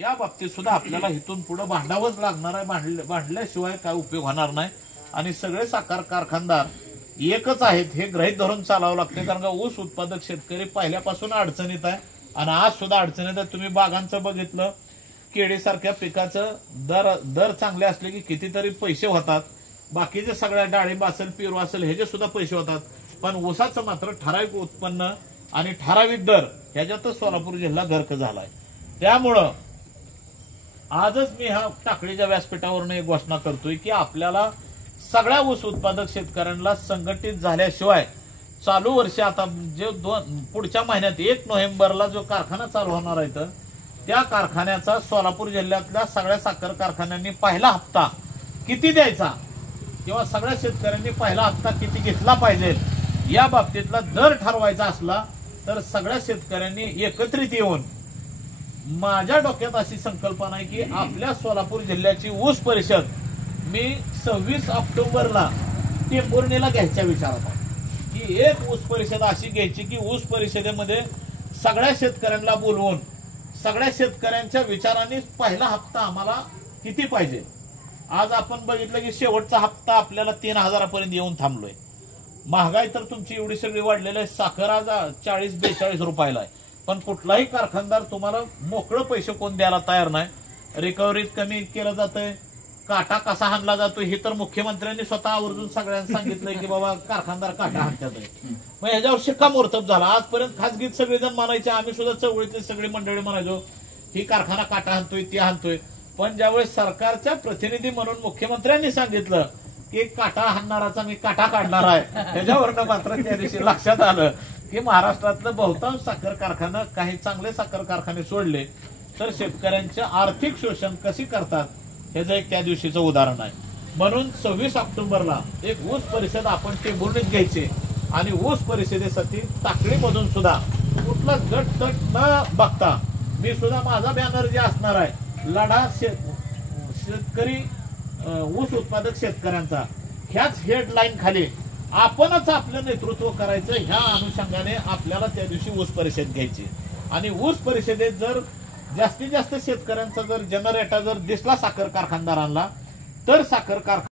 या बाबतीत सुद्धा आपल्याला इथून पुढे भांडावंच लागणार आहे। भांडल्याशिवाय काय उपयोग होणार नाही आणि सगळे साखर कारखानदार एकच आहेत हे गृहीत धरून चालावं लागते। कारण का ऊस उत्पादक शेतकरी पहिल्यापासून अडचणीत आहे आणि आज सुद्धा अडचणीत आहे। तुम्ही बागांचं बघितलं, केळीसारख्या पिकाचं दर चांगले असले की कितीतरी पैसे होतात, बाकीचे सगळ्या डाळिंब असेल, पेरू असेल ह्याचे सुद्धा पैसे होतात, पण ऊसाचं मात्र ठराविक उत्पन्न आणि ठराविक दर ह्याच्यातच सोलापूर जिल्हा गर्क झालाय। त्यामुळं आजच मी ह्या टाकळीच्या व्यासपीठावरून एक घोषणा करतोय की आपल्याला सगळ्या ऊस उत्पादक शेतकऱ्यांना संघटित झाल्याशिवाय चालू वर्षी आता जे पुढच्या महिन्यात 1 नोव्हेंबरला जो कारखाना चालू होणार आहे त्या कारखान्याचा सोलापूर जिल्ह्यातल्या सगळ्या साखर कारखान्यांनी पहिला हप्ता किती द्यायचा किंवा सगळ्या शेतकऱ्यांनी पहिला हप्ता किती घेतला पाहिजे या बाबतीतला दर ठरवायचा असला तर सगळ्या शेतकऱ्यांनी एकत्रित येऊन, माझ्या डोक्यात अशी संकल्पना आहे की आपल्या सोलापूर जिल्ह्याची ऊस परिषद मी 26 ऑक्टोबरला टेंभुर्णीला घ्यायच्या विचारात आहे की एक ऊस परिषद अशी घ्यायची की ऊस परिषदेमध्ये सगळ्या शेतकऱ्यांना बोलवून सगळ्या शेतकऱ्यांच्या विचारांनी पहिला हप्ता आम्हाला किती पाहिजे। आज आपण बघितलं की शेवटचा हप्ता आपल्याला 3000 पर्यंत येऊन थांबलोय। महागाई तर तुमची एवढी सगळी वाढलेली आहे, साखर आज 40-42 रुपयाला आहे, पण कुठलाही कारखानदार तुम्हाला मोकळं पैसे कोण द्यायला तयार नाही। रिकव्हरीत कमी केलं जातंय, काटा कसा हाणला जातो हे तर मुख्यमंत्र्यांनी स्वतः आवर्जून सगळ्यांना सांगितलंय की बाबा कारखानदार काटा हाणतात आहे। मग ह्याच्यावर शिक्कामोर्तब झाला। आजपर्यंत खासगीत सगळेजण म्हणायचे, आम्ही सुद्धा चळवळीतली सगळी मंडळी म्हणायचो ही कारखाना काटा हाणतोय ते हाणतोय, पण ज्यावेळेस सरकारच्या प्रतिनिधी म्हणून मुख्यमंत्र्यांनी सांगितलं की काटा हाणणाराचा मी काटा काढणार आहे, त्याच्यावरनं मात्र त्या दिवशी लक्षात आलं की महाराष्ट्रातलं बहुतांश साखर कारखाना, काही चांगले साखर कारखाने सोडले तर शेतकऱ्यांचे आर्थिक शोषण कशी करतात ह्याचं एक त्या दिवशीचं उदाहरण आहे। म्हणून 26 ऑक्टोबरला एक ऊस परिषद आपण टेंभुर्णीत घ्यायची आणि ऊस परिषदेसाठी टाकळीमधून सुद्धा कुठला गटतट न बघता मी सुद्धा माझा बॅनर जे असणार आहे लढा शेतकरी ऊस उत्पादक शेतकऱ्यांचा, ह्याच हेडलाईन खाली आपणच आपलं नेतृत्व करायचं। ह्या अनुषंगाने आपल्याला त्या दिवशी ऊस परिषद घ्यायची आणि ऊस परिषदेत जर जास्तीत जास्त शेतकऱ्यांचा जर जनरेटर जर दिसला साखर कारखानदारांना तर साखर कारखाना